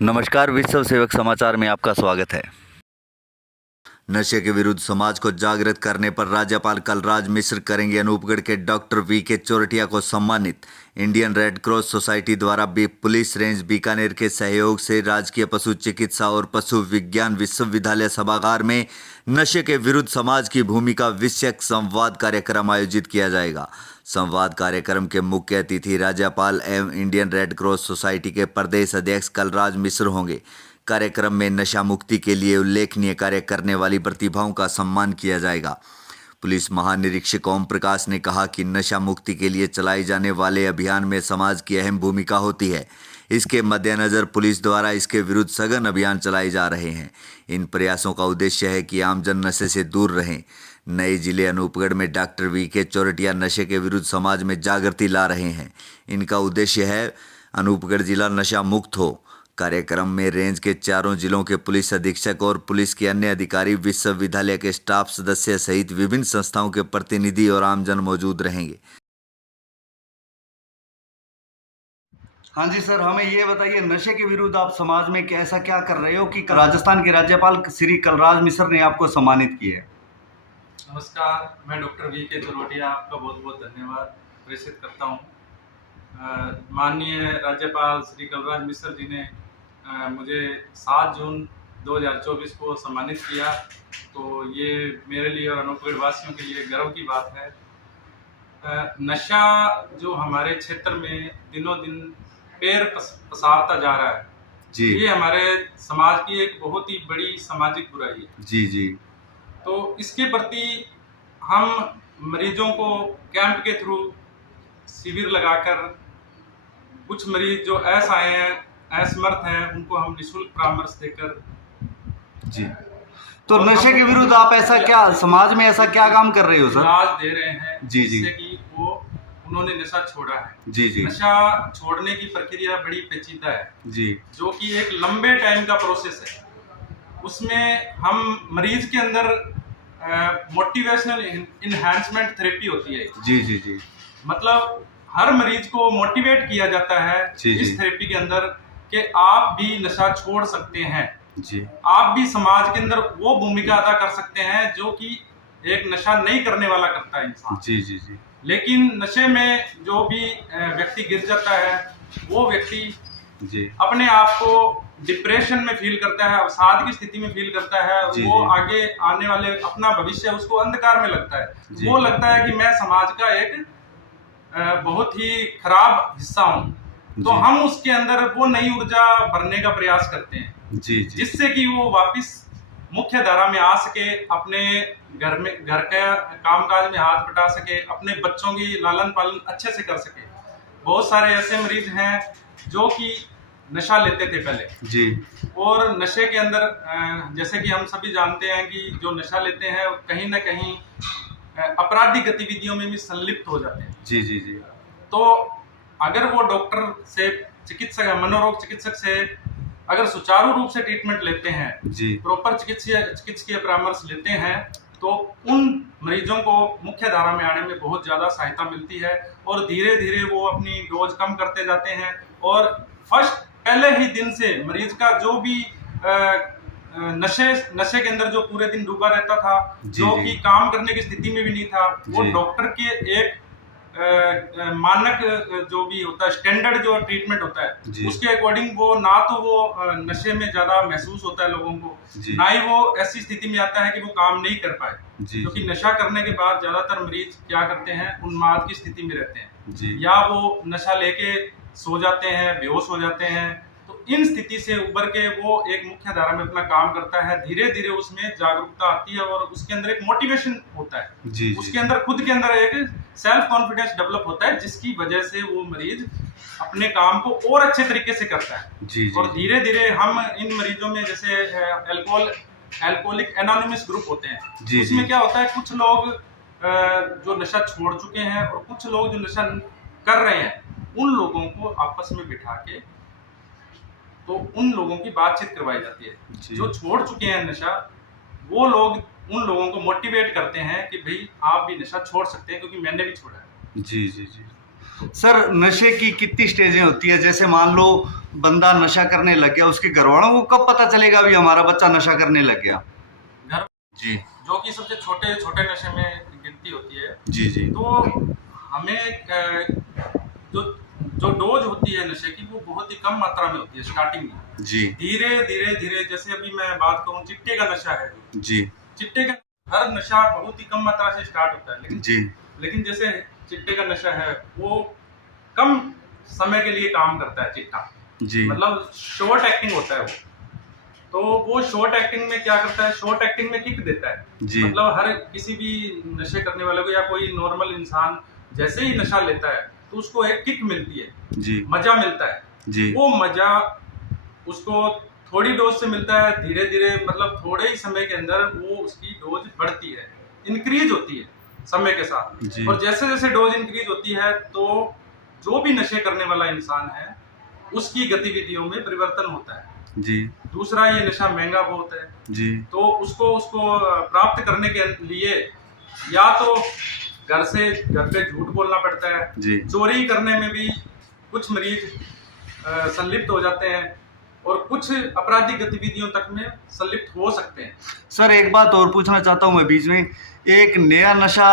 नमस्कार, विश्व सेवक समाचार में आपका स्वागत है। नशे के विरुद्ध समाज को जागृत करने पर राज्यपाल कलराज मिश्र करेंगे अनूपगढ़ के डॉक्टर वीके चोरटिया को सम्मानित। इंडियन रेड क्रॉस सोसाइटी द्वारा पुलिस रेंज बीकानेर के सहयोग से राजकीय पशु चिकित्सा और पशु विज्ञान विश्वविद्यालय सभागार में नशे के विरुद्ध समाज की भूमिका विषयक संवाद कार्यक्रम आयोजित किया जाएगा। संवाद कार्यक्रम के मुख्य अतिथि राज्यपाल एवं इंडियन रेड क्रॉस सोसाइटी के प्रदेश अध्यक्ष कलराज मिश्र होंगे। कार्यक्रम में नशा मुक्ति के लिए उल्लेखनीय कार्य करने वाली प्रतिभाओं का सम्मान किया जाएगा। पुलिस महानिरीक्षक ओम प्रकाश ने कहा कि नशा मुक्ति के लिए चलाए जाने वाले अभियान में समाज की अहम भूमिका होती है। इसके मद्देनज़र पुलिस द्वारा इसके विरुद्ध सघन अभियान चलाए जा रहे हैं। इन प्रयासों का उद्देश्य है कि आमजन नशे से दूर रहें। नए जिले अनूपगढ़ में डॉक्टर वीके चोरटिया नशे के विरुद्ध समाज में जागृति ला रहे हैं। इनका उद्देश्य है अनूपगढ़ जिला नशा मुक्त हो। कार्यक्रम में रेंज के चारों जिलों के पुलिस अधीक्षक और पुलिस के अन्य अधिकारी, विश्वविद्यालय के स्टाफ सदस्य सहित विभिन्न संस्थाओं के प्रतिनिधि और आमजन मौजूद रहेंगे। हाँ जी सर, हमें ये बताइए, नशे के विरुद्ध आप समाज में कैसा क्या कर रहे हो कि राजस्थान के राज्यपाल श्री कलराज मिश्र ने आपको सम्मानित किया है। नमस्कार, मैं डॉक्टर वीके चोरटिया आपका बहुत बहुत धन्यवाद प्रेषित करता हूँ। माननीय राज्यपाल श्री कलराज मिश्र जी ने मुझे 7 जून 2024 को सम्मानित किया, तो ये मेरे लिए और अनूपगढ़ वासियों के लिए गर्व की बात है। नशा जो हमारे क्षेत्र में दिनों दिन पैर पसारता जा रहा है जी, ये हमारे समाज की एक बहुत ही बड़ी सामाजिक बुराई है। जी जी। तो इसके प्रति हम मरीजों को कैंप के थ्रू शिविर लगाकर, कुछ मरीज जो असहाय हैं, असमर्थ हैं, उनको हम निःशुल्क परामर्श देकर जी। तो नशे के विरुद्ध आप ऐसा क्या समाज में ऐसा क्या काम कर रहे हो सर? इलाज दे रहे हैं जी, जी। जिससे कि वो उन्होंने नशा छोड़ा है। जी जी नशा छोड़ने की प्रक्रिया बड़ी पेचीदा है, जी जो कि एक लंबे टाइम का प्रोसेस है। उसमें हम मरीज के अंदर मोटिवेशनल इन्हांसमेंट थेरेपी होती है। जी जी जी मतलब हर मरीज को मोटिवेट किया जाता है जी, जी। इस थेरेपी के अंदर कि आप भी नशा छोड़ सकते हैं, जी आप भी समाज के अंदर वो भूमिका अदा कर सकते हैं जो कि एक नशा नहीं करने वाला करता है इंसान। जी जी जी लेकिन नशे में जो भी व्यक्ति गिर जाता है, वो व्यक्ति जी अपने आप को डिप्रेशन में फील करता है, अवसाद की स्थिति में फील करता है। जी, वो जी। आगे आने वाले अपना भविष्य उसको अंधकार में लगता है। जी। वो लगता है कि मैं समाज का एक बहुत ही खराब हिस्सा हूँ। तो जी। हम उसके अंदर वो नई ऊर्जा भरने का प्रयास करते हैं, जी जी जिससे कि वो वापस मुख्य धारा में आ सके, अपने घर का कामकाज में हाथ बटा सके, अपने बच्चों की लालन पालन अच्छे से कर सके। बहुत सारे ऐसे मरीज हैं जो कि नशा लेते थे पहले, जी और नशे के अंदर जैसे कि हम सभी जानते हैं कि जो नशा लेते हैं कहीं ना कहीं आपराधिक गतिविधियों में भी संलिप्त हो जाते हैं। जी जी जी तो अगर वो डॉक्टर से, चिकित्सक, मनोरोग चिकित्सक से अगर सुचारू रूप से ट्रीटमेंट लेते हैं, जी प्रॉपर चिकित्सकीय परामर्श लेते हैं, तो उन मरीजों को मुख्य धारा में आने में बहुत ज़्यादा सहायता मिलती है और धीरे धीरे वो अपनी डोज कम करते जाते हैं। और पहले ही दिन से मरीज का जो भी नशे के अंदर जो पूरे दिन डूबा रहता था, जो जी। कि काम करने की स्थिति में भी नहीं था, वो जी। डॉक्टर के एक मानक जो भी होता है, स्टैंडर्ड जो ट्रीटमेंट होता है, जी। उसके अकॉर्डिंग वो ना तो वो नशे में ज्यादा महसूस होता है लोगों को, जी। ना ही वो ऐसी स्थिति में आता है कि वो काम नहीं कर पाए। जी क्योंकि नशा करने के बाद ज्यादातर मरीज क्या करते हैं, उन्माद की स्थिति में रहते हैं, जी या वो नशा लेके सो जाते हैं, बेहोश हो जाते हैं। तो इन स्थिति से उबर के वो एक मुख्य धारा में अपना काम करता है, धीरे धीरे उसमें जागरूकता आती है और उसके अंदर एक मोटिवेशन होता है, जी उसके अंदर खुद के अंदर एक सेल्फ कॉन्फिडेंस डेवलप होता है, जिसकी वजह से वो मरीज अपने काम को और अच्छे तरीके से करता है। जी और धीरे धीरे हम इन मरीजों में, जैसे अल्कोहलिक एनोनिमस ग्रुप होते हैं, जी, उसमें जी। क्या होता है, कुछ लोग जो नशा छोड़ चुके हैं और कुछ लोग जो नशा कर रहे हैं, उन लोगों को आपस में बिठा के तो उन लोगों की बातचीत करवाई जाती है। जी। जो छोड़ चुके हैं नशा, वो लोग उन लोगों को मोटिवेट करते हैं कि भाई आप भी नशा छोड़ सकते हैं, क्योंकि मैंने भी छोड़ा है। जी जी जी सर नशे की कितनी स्टेजें होती है? जैसे मान लो बंदा नशा करने लग गया, उसके घर वालों को कब पता चलेगा भी हमारा बच्चा नशा करने लग गया? घर जी जो कि सबसे छोटे छोटे नशे में गिनती होती है। जी जी तो हमें जो जो डोज होती है नशे की वो बहुत ही कम मात्रा में होती है स्टार्टिंग में। जी धीरे धीरे धीरे, जैसे अभी मैं बात करूं चिट्टे का नशा है, जो जी चिट्टे का हर नशा बहुत ही कम मात्रा से स्टार्ट होता है, लेकिन जी जैसे चिट्टे का नशा है वो कम समय के लिए काम करता है। चिट्टा जी मतलब शॉर्ट एक्टिंग होता है तो वो शॉर्ट एक्टिंग में क्या करता है, शॉर्ट एक्टिंग में किक देता है। जी मतलब हर किसी भी नशे करने वाले को या कोई नॉर्मल इंसान जैसे ही नशा लेता है तो उसको एक किक मिलती है, जी मजा मिलता है। जी वो मजा उसको थोड़ी डोज से मिलता है, धीरे धीरे मतलब थोड़े ही समय के अंदर वो उसकी डोज बढ़ती है, इंक्रीज होती है समय के साथ। जी। और जैसे जैसे डोज इंक्रीज होती है तो जो भी नशे करने वाला इंसान है उसकी गतिविधियों में परिवर्तन होता है। जी दूसरा, ये नशा महंगा बहुत है, जी तो उसको प्राप्त करने के लिए या तो घर पे झूठ बोलना पड़ता है, जी चोरी करने में भी कुछ मरीज संलिप्त हो जाते हैं और कुछ आपराधिक गतिविधियों तक में संलिप्त हो सकते हैं। सर एक बात और पूछना चाहता हूँ मैं बीच में, एक नया नशा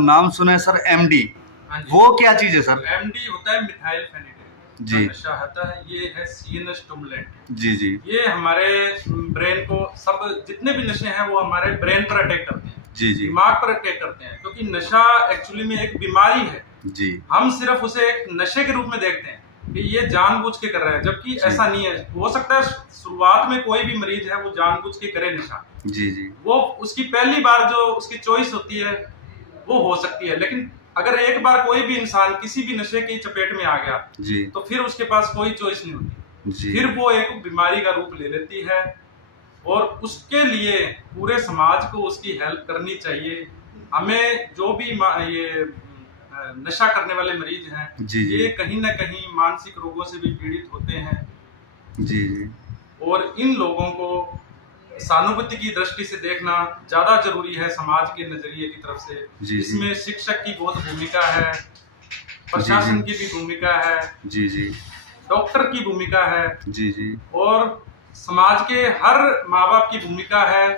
नाम सुना है सर, एमडी, हाँ जी। वो क्या चीज है सर? एमडी होता है मिथाइल फेनिडेट जी। नशा होता है, ये है सीएनएस स्टिमुलेंट। जी जी ये हमारे ब्रेन को, सब जितने भी नशे हैं वो हमारे ब्रेन पर अटैक करते हैं, जी जी दिमाग पर अटैक करते हैं, क्योंकि नशा एक्चुअली में एक बीमारी है। जी हम सिर्फ उसे एक नशे के रूप में देखते हैं कि ये जानबूझ के कर रहा है, जबकि ऐसा नहीं है। हो सकता है शुरुआत में कोई भी मरीज है वो जानबूझ के करे नशा, जी जी वो उसकी पहली बार जो उसकी चॉइस होती है वो हो सकती है, लेकिन अगर एक बार कोई भी इंसान किसी भी नशे की चपेट में आ गया जी तो फिर उसके पास कोई चॉइस नहीं होती, जी फिर वो एक बीमारी का रूप ले लेती है। और उसके लिए पूरे समाज को उसकी हेल्प करनी चाहिए। हमें जो भी ये नशा करने वाले मरीज हैं, जी जी ये कहीं ना कहीं मानसिक रोगों से भी पीड़ित होते हैं, जी जी और इन लोगों को सहानुभूति की दृष्टि से देखना ज्यादा जरूरी है समाज के नजरिए की तरफ से। जी। इसमें शिक्षक की बहुत भूमिका है, प्रशासन की भी भूमिका है, जी जी डॉक्टर की भूमिका है, जी जी और समाज के हर माँ बाप की भूमिका है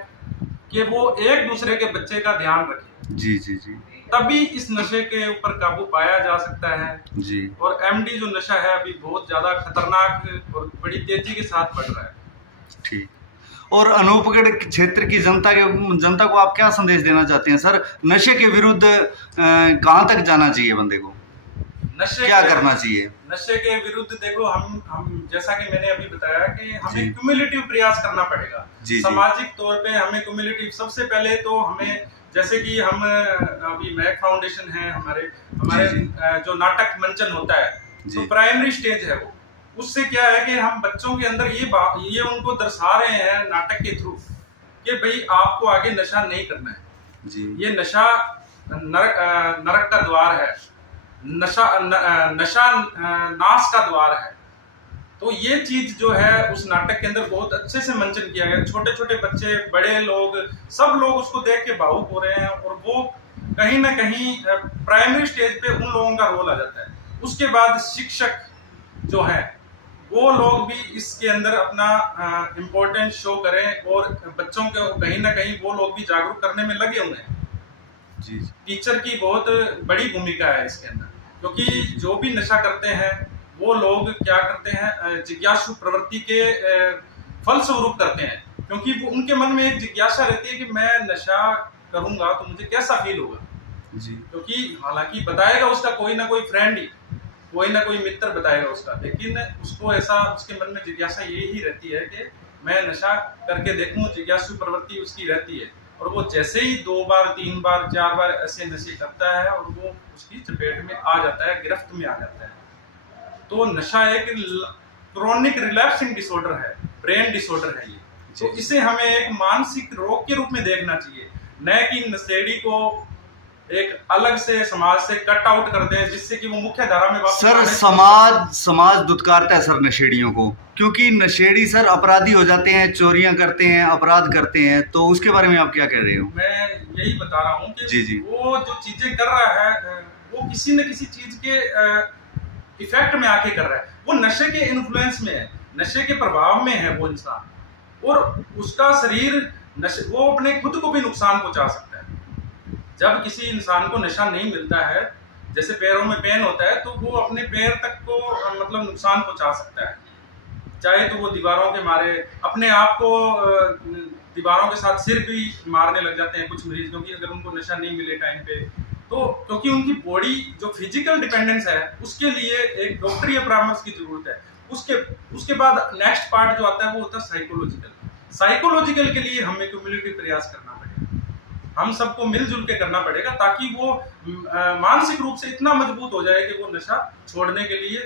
कि वो एक दूसरे के बच्चे का ध्यान रखें। जी जी जी तभी इस नशे के ऊपर काबू पाया जा सकता है। जी और एमडी जो नशा है अभी बहुत ज्यादा खतरनाक और बड़ी तेजी के साथ बढ़ रहा है। ठीक। और अनूपगढ़ क्षेत्र की जनता को आप क्या संदेश देना चाहते हैं सर? नशे के विरुद्ध कहाँ तक जाना चाहिए बंदे को, क्या करना चाहिए? नशे के विरुद्ध देखो, हम जैसा कि मैंने अभी बताया कि हमें जी। क्यूमुलेटिव प्रयास करना पड़ेगा। जी, जी। सामाजिक तौर पे हमें क्यूमुलेटिव, सबसे पहले तो हमें, जैसे कि हम अभी मैक फाउंडेशन है हमारे जी। जो नाटक मंचन होता है, जी। तो प्राइमरी स्टेज है वो। उससे क्या है कि हम बच्चों के अंदर ये उनको दर्शा रहे हैं नाटक के थ्रू कि भाई आपको आगे नशा नहीं करना है। जी ये नशा नरक का द्वार है, नशा नाश का द्वार है। तो ये चीज जो है उस नाटक के अंदर बहुत अच्छे से मंचन किया गया। छोटे छोटे बच्चे, बड़े लोग, सब लोग उसको देख के भावुक हो रहे हैं, और वो कहीं ना कहीं प्राइमरी स्टेज पे उन लोगों का रोल आ जाता है। उसके बाद शिक्षक जो है वो लोग भी इसके अंदर अपना इम्पोर्टेंस शो करें, और बच्चों को कहीं ना कहीं वो लोग भी जागरूक करने में लगे हुए हैं। जी टीचर की बहुत बड़ी भूमिका है इसके अंदर, क्योंकि जो भी नशा करते हैं वो लोग क्या करते हैं, जिज्ञासु प्रवृत्ति के फलस्वरूप करते हैं, क्योंकि वो उनके मन में एक जिज्ञासा रहती है कि मैं नशा करूंगा तो मुझे कैसा फील होगा। जी क्योंकि हालांकि बताएगा उसका कोई ना कोई फ्रेंड ही, कोई ना कोई मित्र बताएगा उसका, लेकिन उसको ऐसा, उसके मन में जिज्ञासा यही रहती है कि मैं नशा करके देखूं, जिज्ञासु प्रवृत्ति उसकी रहती है। और वो जैसे ही 2 बार 3 बार 4 बार ऐसे नशे करता है और वो उसकी चपेट में आ जाता है, गिरफ्त में आ जाता है। तो नशा एक क्रोनिक रिलैप्सिंग डिसऑर्डर है, ब्रेन डिसऑर्डर है ये। तो इसे हमें एक मानसिक रोग के रूप में देखना चाहिए, न कि नशेड़ी को एक अलग से समाज से कट आउट कर दें, जिससे कि वो मुख्य धारा में वापस सर आने की- समाज दुत्कारता है सर नशेड़ियों को, क्योंकि नशेड़ी सर अपराधी हो जाते हैं, चोरियां करते हैं, अपराध करते हैं, तो उसके बारे में आप क्या कह रहे हो? मैं यही बता रहा हूँ कि जी, जी। वो जो चीजें कर रहा है वो किसी न किसी चीज के इफेक्ट में आके कर रहा है, वो नशे के इन्फ्लुएंस में है, नशे के प्रभाव में है वो इंसान, और उसका शरीर वो अपने खुद को भी नुकसान पहुंचा सकता है। जब किसी इंसान को नशा नहीं मिलता है, जैसे पैरों में पेन होता है, तो वो अपने पैर तक को मतलब नुकसान पहुंचा सकता है, चाहे तो वो दीवारों के मारे अपने आप को दीवारों के साथ सिर भी मारने लग जाते हैं कुछ मरीज, क्योंकि अगर उनको नशा नहीं मिले टाइम पे, तो क्योंकि उनकी बॉडी जो फिजिकल डिपेंडेंस है उसके लिए एक डॉक्टरी परामर्श की जरूरत है। उसके बाद नेक्स्ट पार्ट जो आता है वो होता है साइकोलॉजिकल के लिए हमें कम्युनिटी प्रयास करना पड़ेगा, हम सबको मिलजुल के करना पड़ेगा, ताकि वो मानसिक रूप से इतना मजबूत हो जाए कि वो नशा छोड़ने के लिए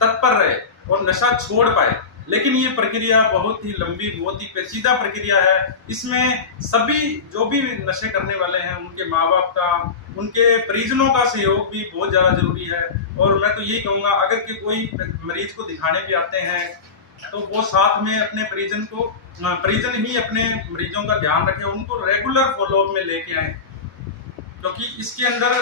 तत्पर रहे और नशा छोड़ पाए। लेकिन ये प्रक्रिया बहुत ही लंबी, बहुत ही पेचीदा प्रक्रिया है। इसमें सभी जो भी नशे करने वाले हैं, उनके माँ बाप का, उनके परिजनों का सहयोग भी बहुत ज़्यादा जरूरी है। और मैं तो यही कहूँगा, अगर कि कोई मरीज को दिखाने भी आते हैं तो वो साथ में अपने परिजन ही अपने मरीजों का ध्यान रखें, उनको रेगुलर फॉलोअप में लेके आए, क्योंकि इसके अंदर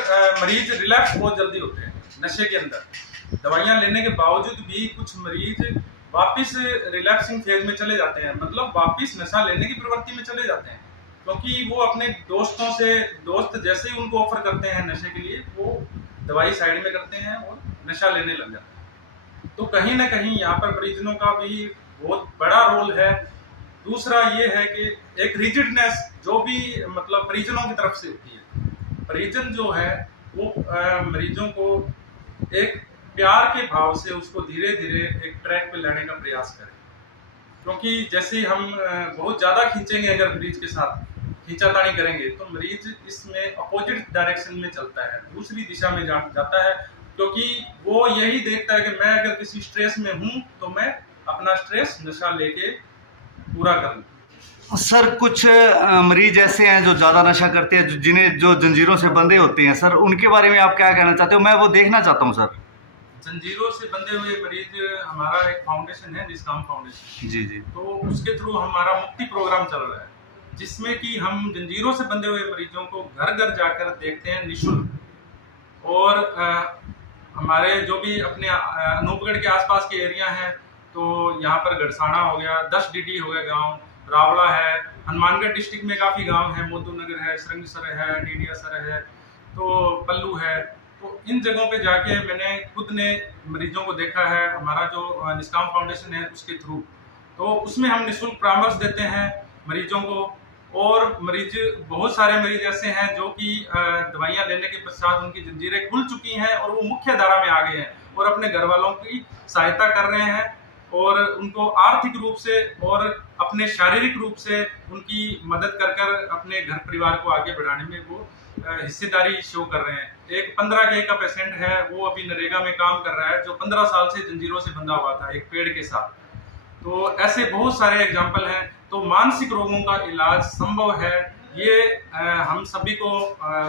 मरीज रिलैक्स बहुत जल्दी होते हैं। नशे के अंदर दवाइयाँ लेने के बावजूद भी कुछ मरीज वापिस रिलैक्सिंग फेज में चले जाते हैं, मतलब वापिस नशा लेने की प्रवृत्ति में चले जाते हैं, क्योंकि वो अपने दोस्त जैसे ही उनको ऑफर करते हैं नशे के लिए, वो दवाई साइड में करते हैं और नशा लेने लग जाते हैं। तो कहीं ना कहीं यहाँ पर परिजनों का भी बहुत बड़ा रोल है। दूसरा ये है कि एक रिजिडनेस जो भी मतलब परिजनों की तरफ से होती है, परिजन जो है वो मरीजों को एक प्यार के भाव से उसको धीरे धीरे एक ट्रैक पे लाने का प्रयास करें, क्योंकि जैसे हम बहुत ज़्यादा खींचेंगे, अगर मरीज के साथ खींचातानी करेंगे तो मरीज इसमें अपोजिट डायरेक्शन में चलता है, दूसरी दिशा में जाता है, क्योंकि वो यही देखता है कि मैं अगर किसी स्ट्रेस में हूँ तो मैं अपना स्ट्रेस नशा लेके पूरा करूँ। सर कुछ मरीज ऐसे हैं जो ज़्यादा नशा करते हैं, जिन्हें जो जंजीरों से बंधे होते हैं, सर उनके बारे में आप क्या कहना चाहते हो? मैं वो देखना चाहता हूँ सर। जंजीरों से बंधे हुए मरीज, हमारा एक फाउंडेशन है निष्काम फाउंडेशन, जी जी, तो उसके थ्रू हमारा मुक्ति प्रोग्राम चल रहा है, जिसमें कि हम जंजीरों से बंधे हुए मरीजों को घर घर जाकर देखते हैं निःशुल्क। और हमारे जो भी अपने अनूपगढ़ के आसपास के एरिया हैं, तो यहाँ पर गड़साना हो गया, 10 DD हो गया गांव, रावड़ा है, हनुमानगढ़ डिस्ट्रिक्ट में काफ़ी गांव है, मोदू नगर है, सरंगसर है, डीडियासर है, तो पल्लू है। तो इन जगहों पे जाके मैंने खुद ने मरीजों को देखा है, हमारा जो निष्काम फाउंडेशन है उसके थ्रू। तो उसमें हम निःशुल्क परामर्श देते हैं मरीजों को, और बहुत सारे मरीज ऐसे हैं जो कि दवाइयाँ लेने के पश्चात उनकी जंजीरें खुल चुकी हैं और वो मुख्य धारा में आ गए हैं और अपने घर वालों की सहायता कर रहे हैं, और उनको आर्थिक रूप से और अपने शारीरिक रूप से उनकी मदद कर अपने घर परिवार को आगे बढ़ाने में वो हिस्सेदारी शो कर रहे हैं। एक 15K का पेशेंट है, वो अभी नरेगा में काम कर रहा है, जो 15 साल से जंजीरों से बंधा हुआ था एक पेड़ के साथ। तो ऐसे बहुत सारे एग्जाम्पल हैं। तो मानसिक रोगों का इलाज संभव है, ये हम सभी को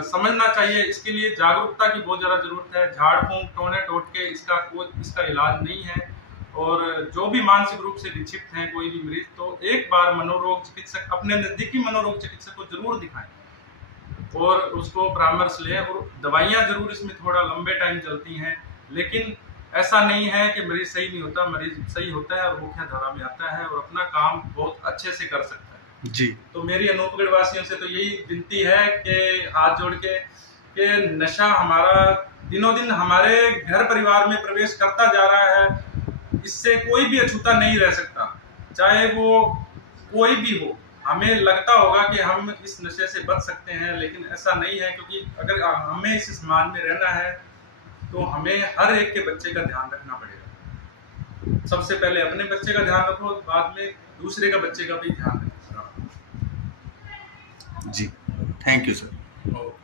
समझना चाहिए। इसके लिए जागरूकता की बहुत ज़्यादा जरूरत है। झाड़ फूंक टोने टोटके इसका इलाज नहीं है। और जो भी मानसिक रूप से विक्षिप्त हैं कोई भी मरीज, तो एक बार मनोरोग चिकित्सक, अपने नज़दीकी मनोरोग चिकित्सक को जरूर दिखाएं और उसको परामर्श लें। और दवाइयाँ जरूर इसमें थोड़ा लंबे टाइम चलती हैं, लेकिन ऐसा नहीं है कि मरीज सही नहीं होता, मरीज सही होता है और मुख्य धारा में आता है और अपना काम बहुत अच्छे से कर सकता है। जी, तो मेरी अनूपगढ़ वासियों से तो यही विनती है कि हाथ जोड़ के कि नशा हमारा दिनों दिन हमारे घर परिवार में प्रवेश करता जा रहा है, इससे कोई भी अछूता नहीं रह सकता, चाहे वो कोई भी हो। हमें लगता होगा कि हम इस नशे से बच सकते हैं, लेकिन ऐसा नहीं है, क्योंकि अगर हमें इस समाज में रहना है तो हमें हर एक के बच्चे का ध्यान रखना पड़ेगा। सबसे पहले अपने बच्चे का ध्यान रखो, बाद में दूसरे का बच्चे का भी ध्यान रखो। जी, थैंक यू सर। ओके।